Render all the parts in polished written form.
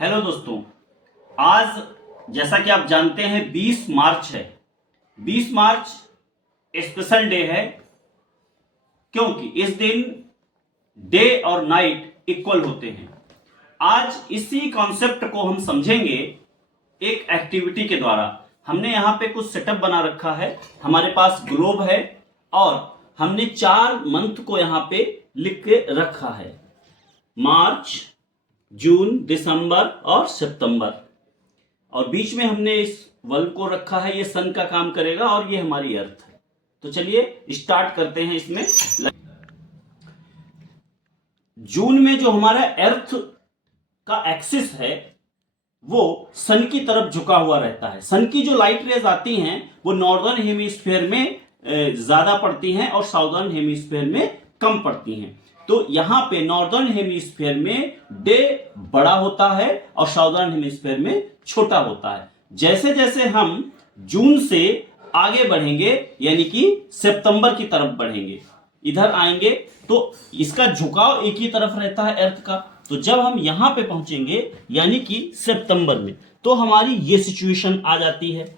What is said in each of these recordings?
Hello दोस्तों, आज जैसा कि आप जानते हैं 20 मार्च है। 20 मार्च स्पेशल डे है क्योंकि इस दिन डे और नाइट इक्वल होते हैं। आज इसी कॉन्सेप्ट को हम समझेंगे एक एक्टिविटी के द्वारा। हमने यहाँ पे कुछ सेटअप बना रखा है, हमारे पास ग्लोब है और हमने 4 मंथ को यहाँ पे लिख के रखा है, मार्च, जून, दिसंबर और सितंबर। और बीच में हमने इस वर्ल्ड को रखा है, ये सन का काम करेगा और ये हमारी अर्थ है। तो चलिए स्टार्ट करते हैं। इसमें जून में जो हमारा अर्थ का एक्सिस है वो सन की तरफ झुका हुआ रहता है। सन की जो लाइट रेज आती हैं वो नॉर्दर्न हेमिस्फीयर में ज्यादा पड़ती हैं और साउदर्न हेमिस्फीयर में कम पड़ती हैं। तो यहाँ पे नॉर्दर्न हेमिस्फीयर में डे बड़ा होता है और साउदर्न हेमिस्फीयर में छोटा होता है। जैसे जैसे हम जून से आगे बढ़ेंगे यानी कि सितंबर की तरफ बढ़ेंगे, इधर आएंगे तो इसका झुकाव एक ही तरफ रहता है अर्थ का। तो जब हम यहां पे पहुंचेंगे यानी कि सितंबर में, तो हमारी ये सिचुएशन आ जाती है,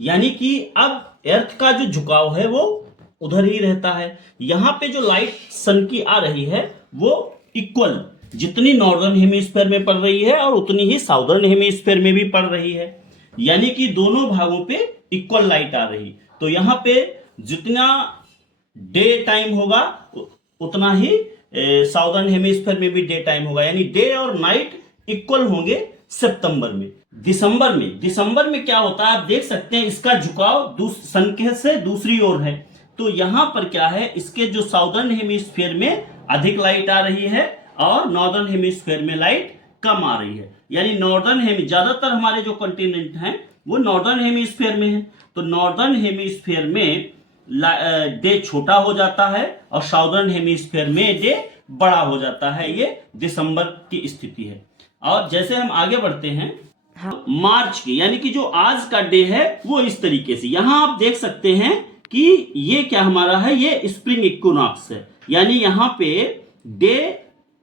यानी कि अब अर्थ का जो झुकाव है वो उधर ही रहता है। यहां पे जो लाइट सन की आ रही है वो इक्वल, जितनी नॉर्दर्न हेमिस्फीयर में पड़ रही है और उतनी ही साउदर्न हेमिस्फीयर में भी पड़ रही है, यानी कि दोनों भागों पे इक्वल लाइट आ रही। तो यहां पे जितना डे टाइम होगा उतना ही साउदर्न हेमिस्फीयर में भी डे टाइम होगा, यानी डे और नाइट इक्वल होंगे सितंबर में। दिसंबर में क्या होता है आप देख सकते हैं, इसका झुकाव सन के से दूसरी ओर है। तो यहां पर क्या है, इसके जो साउदर्न हेमिस्फीयर में अधिक लाइट आ रही है और नॉर्दर्न हेमिस्फीयर में लाइट कम आ रही है, यानी ज्यादातर हमारे जो कॉन्टिनेंट हैं वो नॉर्दर्न हेमिस्फीयर में है। तो नॉर्दर्न हेमिस्फीयर में डे छोटा हो जाता है और साउदर्न हेमिस्फीयर में डे बड़ा हो जाता है। ये दिसंबर की स्थिति है। और जैसे हम आगे बढ़ते हैं मार्च की, यानी कि जो आज का डे है वो इस तरीके से, यहां आप देख सकते हैं कि ये क्या हमारा है, ये स्प्रिंग इक्विनॉक्स है, यानी यहां पे डे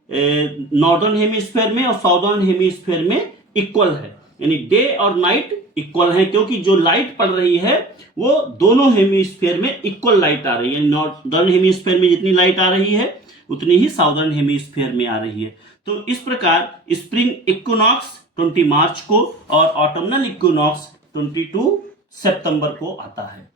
नॉर्दर्न हेमिस्फीयर में और साउदर्न हेमिस्फीयर में इक्वल है, यानी डे और नाइट इक्वल है, क्योंकि जो लाइट पड़ रही है वो दोनों हेमिस्फीयर में इक्वल लाइट आ रही है। नॉर्दर्न हेमिस्फीयर में जितनी लाइट आ रही है उतनी ही साउदर्न हेमिस्फीयर में आ रही है। तो इस प्रकार स्प्रिंग इक्विनॉक्स 20 मार्च को और ऑटमनल इक्विनॉक्स 22 सितंबर को आता है।